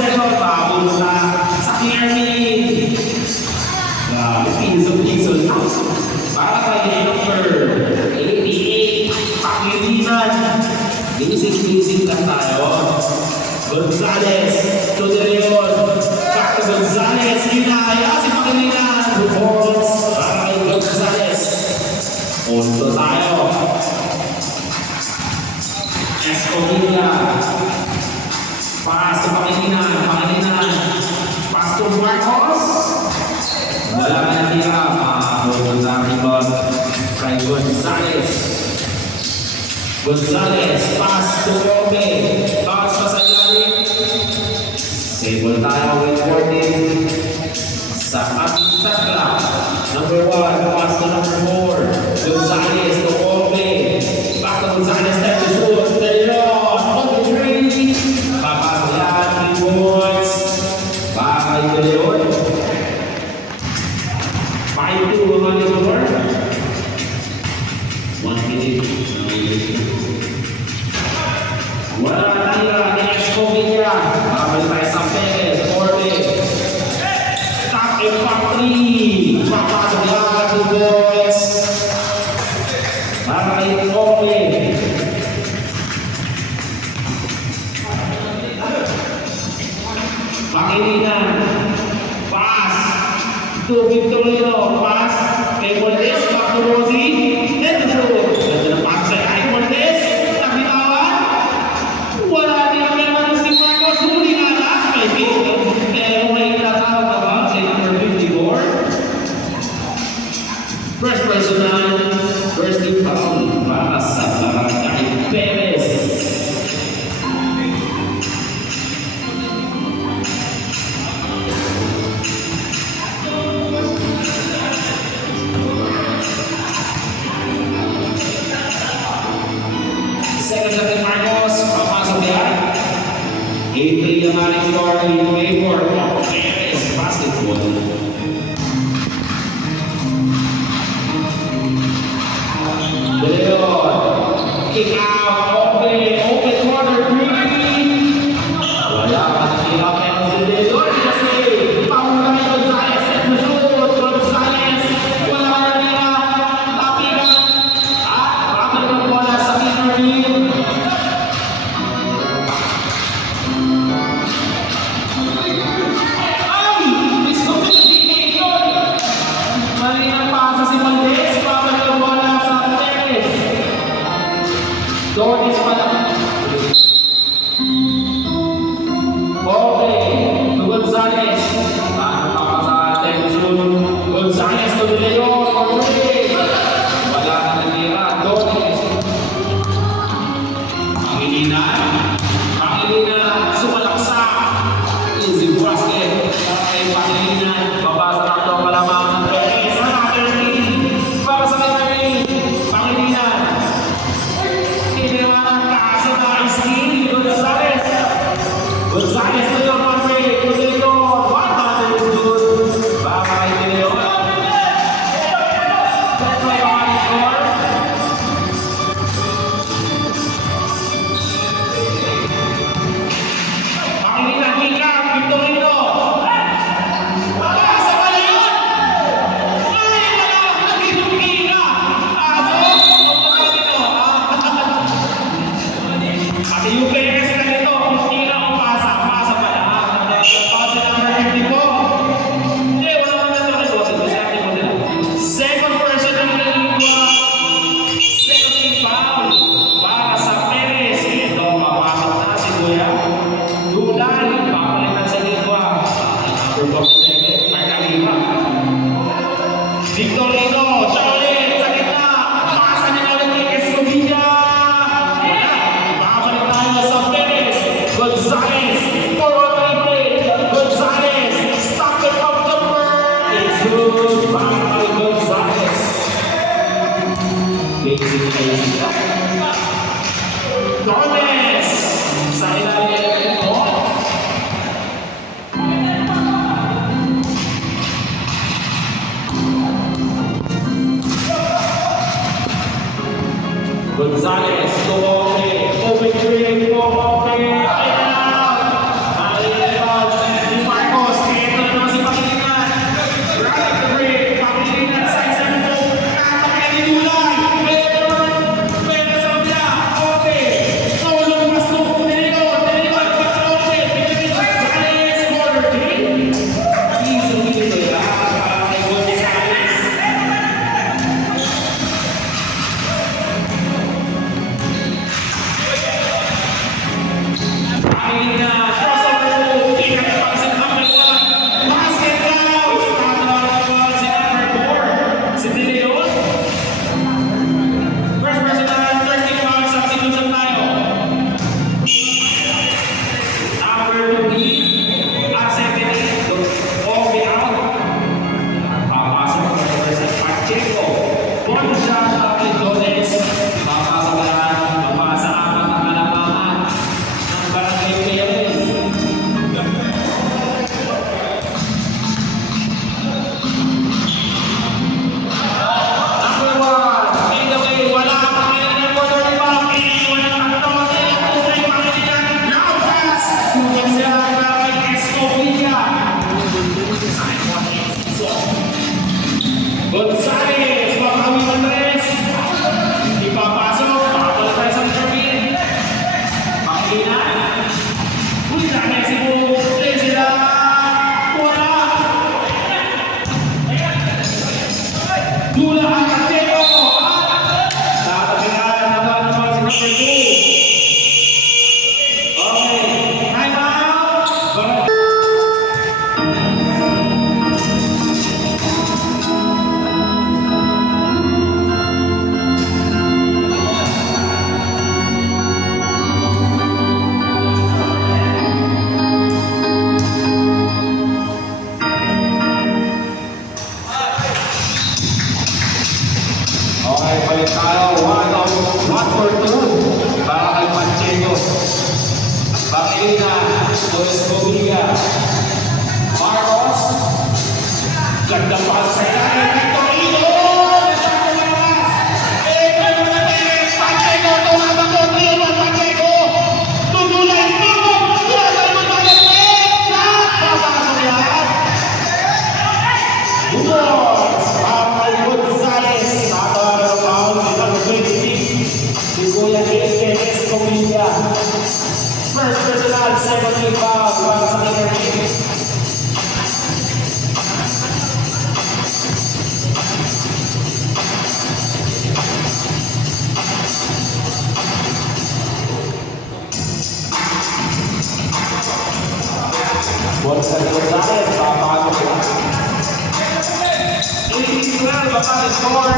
possession, babulong na sa clearing. Piso. Para kay number 88, Pangilinan. Basic lang tayo. Gonzales, to the Leon. Back to Gonzales. Ginaya si Pangilinan. Good balls. Para kay Gonzales. Punto tayo. Escovilla. Pass to Pangilinan. Pass to Marcos. Wala ka na tira. Punto tayo. Kay Gonzales. Pass to Obe. Pass pa sa ilalim. Sable tayo with 14. Sa ating sakla. Number 1. Pass to number 4. Gonzales to Obe. Back to Gonzales. Step to shoot. Leon. On the tree. Papasok yan. 3 points. Bakay to Leon. 5-2 mga Leon. 1 minute. Wala na tira ni Escovilla. Babalik tayo sa Perez. Orbe. Top and back 3. Papasok yan. 2 points. Para kay Orbe. Pangilinan. Pass. To Victorino. Pass. Kay Cortez. Back to Rosie. And the shoot. Ganda na pass sa kay Cortez. Nabitawan. Wala din ang naman si Marcos. Huli nga na. May pito. Pero may tinatawag na ba? Sa number 54. First personal. First team foul. Para sa Barangay Perez. Second sa kay Marcos. Papasok yan. 8-3 ang ating score. 8-4. Perez. Basketball. Leon. Kick out. Open corner 3. Wala ka na tira. Penalty Leon. Kasi pahula kay Gonzales. Set na shoot. Gonzales. Wala ka na tira. Tapigan. At babalik ang bola sa Pinarville. Ay! Gusto ko sa Pinarville. Mali ang pasa si Valdez. Babalik ang bola sa Perez. Doris pala. Okay. To Gonzales. Paano pa pa sa attention? Gonzales to Leon. Wala na natira. Doris. Pangilinan. Sumalaksak. Easy basket. Okay, Pangilinan. Babasa na ito malamang ng Perez. Another team. Para sa kay Pangilinan. Kiniwa ng kaasa na iski. Gonzales. Gonzales to Leon. To Leon. 100 is good. Bakay to Leon. That's why yung ating score. Pangilinan, Mika, Victorino. Sa pala yun! Ay, wala! Nagitong Mika! Aso! Victorino! Pati yung Perez na nito, kung tira o pasa pala. Pasa number 54. Hindi, wala naman na ito. Second person ang naliliwa. Second team foul. Para sa Perez. Ito, papasok na si Kuya. Dulan, papalitan sa lingwa. Number 47, Marcalima. Victorino, Charlotte, sa gitna. Pasa nila ulit kay Escovilla. Wala, babalik tayo sa Perez. Gonzales, forward triple. Gonzales, stop it up jumper. It's good, para kay Gonzales. Basic case. Gomez, sa ilalim mo. Gonzales, to Obe. Obe 3 po, Obe. Ayun na! Ayun na! Flores, papasok na papasa apat ang kalamangan ng Barangay Perez. Number 1, fade away, wala ang Panginoon ng quarter ni Bang, iniwan ang tatlo, tunay Panginoon, now pass, tugan sila ang Barangay Escobilla. Gonzales, makawi ng tres, ipapasok, pakapal tayo sa Jermaine, Pangilinan, uy, nanay si Bukle, sila, wala, Dula ang Katero, tatabihan naman naman si number 2. Okay, time out. Okay, balik tayo. 1 for 2. Para kay Manchego. Bakilina. Torres Bobilla. Marcos. Ganda pa sa ilalim. Victorino. Manchego. Tumabang ko. Leon Manchego. Tutulay. Tumog. Tulasay mo tayo. Papasok yan. Butos. Rafael Gonzales. Kuya Escobilla. First personal, second team foul para sa Inter team. Gonzales, papasok siya. 18-12, baka score.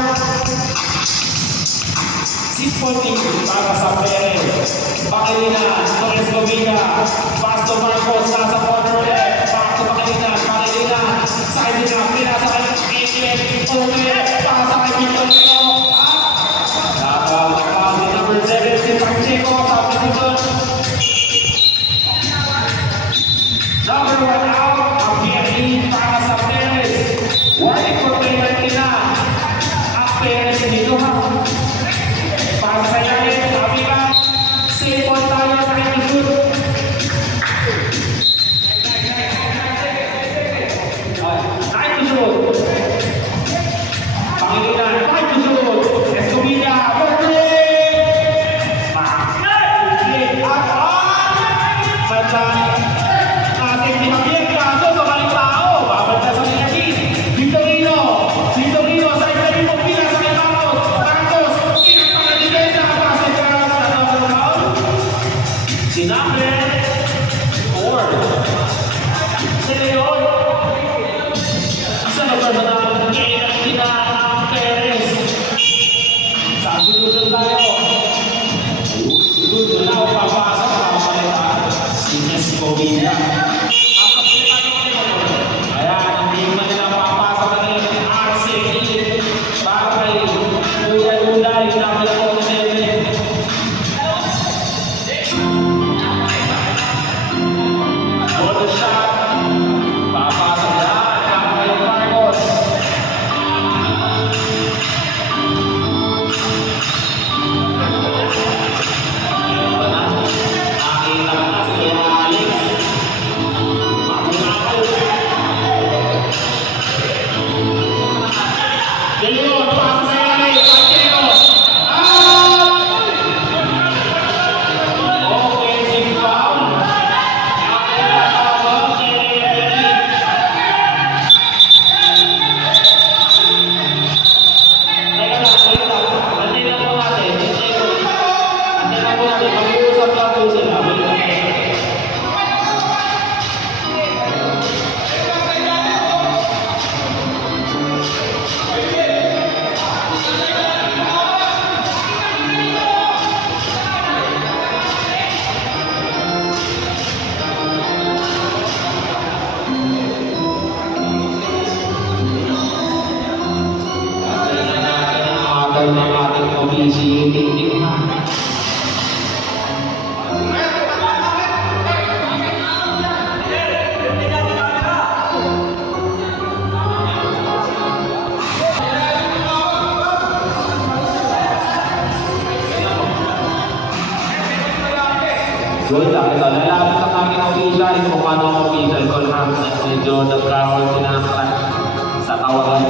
6 pointing para sa Perez. Pangilinan, Torres Bobilla. Pass to Marcos, nasa corner left. Back to Pangilinan, Pangilinan. Side na, pinasa kay Adrian. Open, pasa kay Victorino. Dapat si number 7, si Pacheco. Sabi dito. Number 1 out, ang PNE para sa Perez. Warning for Pangilinan. Ang Perez dito ha. Para sa ilalim, sabi ka, save point tayo kahit i-shoot. Kahit i-shoot. Pangilinan, kahit i-shoot. Escobilla, perfect! Makakit! At ating dinamit kaso sa maling tao. Babalik na sa Minajin. Victorino sa ilalim mo pila sa kay Marcos. Marcos, pinagpangalidensa, pass ng ating officiating. Good, ito. Lalapit ang aking official kung ano ang official ko na medyo nagkaroon sila ng clash sa tawagan.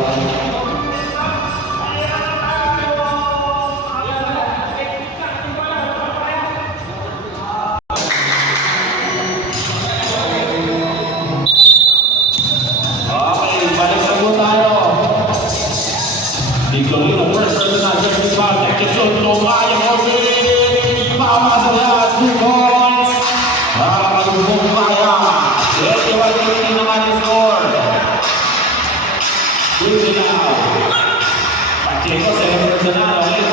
Okay, balik na po tayo. Victorino, first personal jersey contact, Quezon, Tomaya, Jose, Pama sa lahat, 2 points. Bukong kaya, 21-18 naman yung score. Good now. Pacheco, second personal, okay.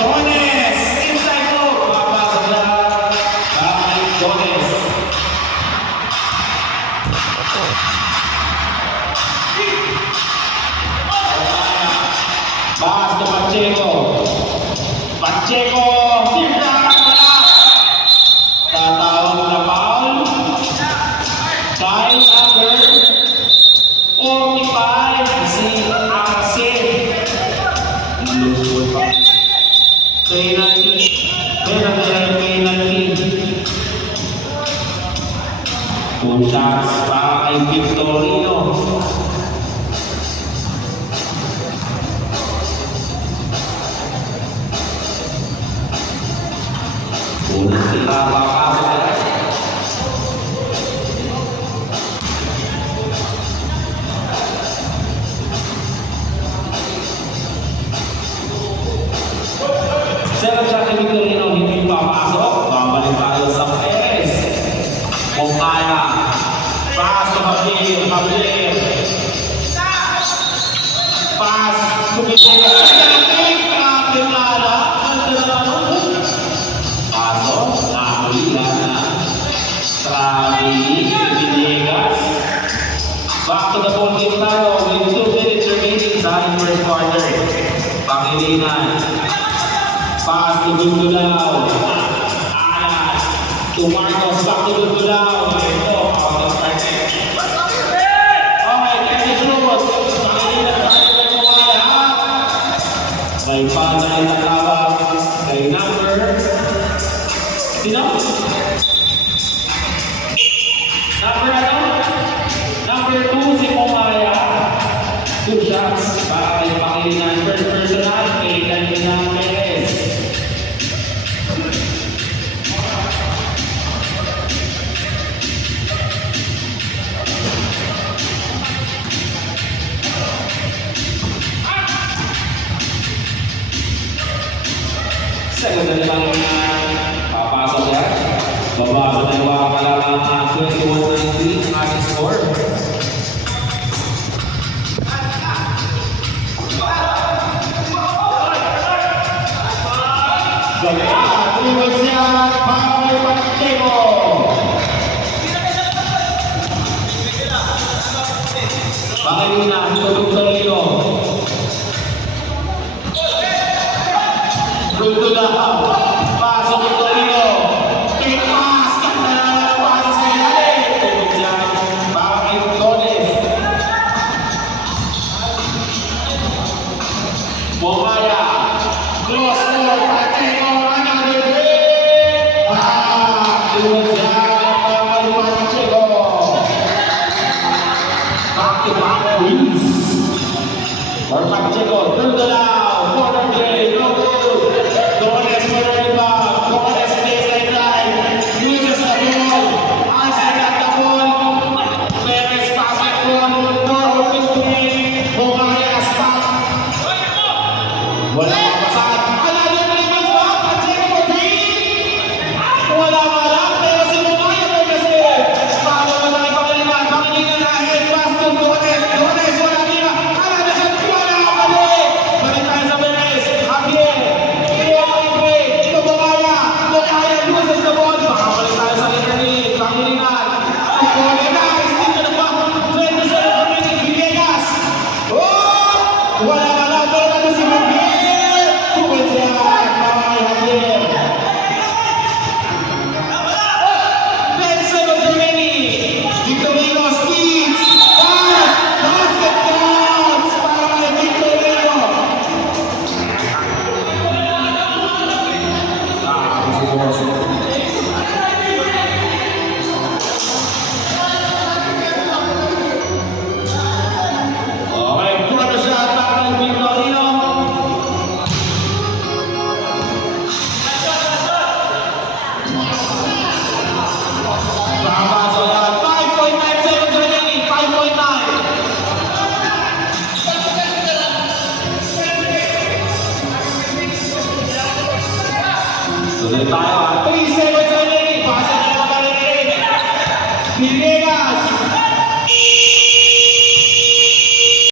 Jones, inside look, Pama sa lahat, Jones. Pass to Pacheco. Pacheco, tatawag na foul. Child number 45, si Akase. Lupot pa. Penalty. Two shots para kay Victorino. Unang sila papasok. Second shot ni Victorino, hindi papasok. Babalik tayo sa Perez. Kung kaya. Pass to Javier. Pass to Villegas. Back to the ball game tayo with 2 minutes remaining sa first quarter. Pangilinan. Pass to Gundulao. Ayan. To Marcos. Back to Gundulao. Ito. Counter strike. Okay. Kaya shoot. Pangilinan tayo kay Kumaya. May panay na tawag kay number. Sino? Number 2, si Kumaya. 2 shots para kay Pangilinan. First personal, kay Daniel Perez. Second na Pangilinan. Papasok yan. Babago na iwaka pa lang ang 21-19 ang ating score. Iwan siya para kay Pacheco. Pangilinan, Victorino. Gundulao. Pasok Victorino. Kumaya, close for Pacheco, another break. Iwan siya para kay Pacheco. Back to back wins. For Pacheco, Gundulao, corner play, no good. Torres for the back, Torres baseline drive, uses the ball, Arsenal got the ball. Perez pass it on, more open play. Kumaya stop. Wala mapasahan. Another rebound pa. Pacheco for 3. Wala malang. Pero si Kumaya po kasi. Paano ba tayo Pangilinan? Pangilinan na ahead. Pass to Torres. Torres wala nila. Another shot. Wala mali. Balik tayo sa Perez. Javier. Ito Kumaya. Kumaya loses the ball. Makabalik tayo sa Pangilinan. Pangilinan. Dito na pa. 27 minutes. Villegas. Oh! Wala malang. Pero si Javier. tayo ha.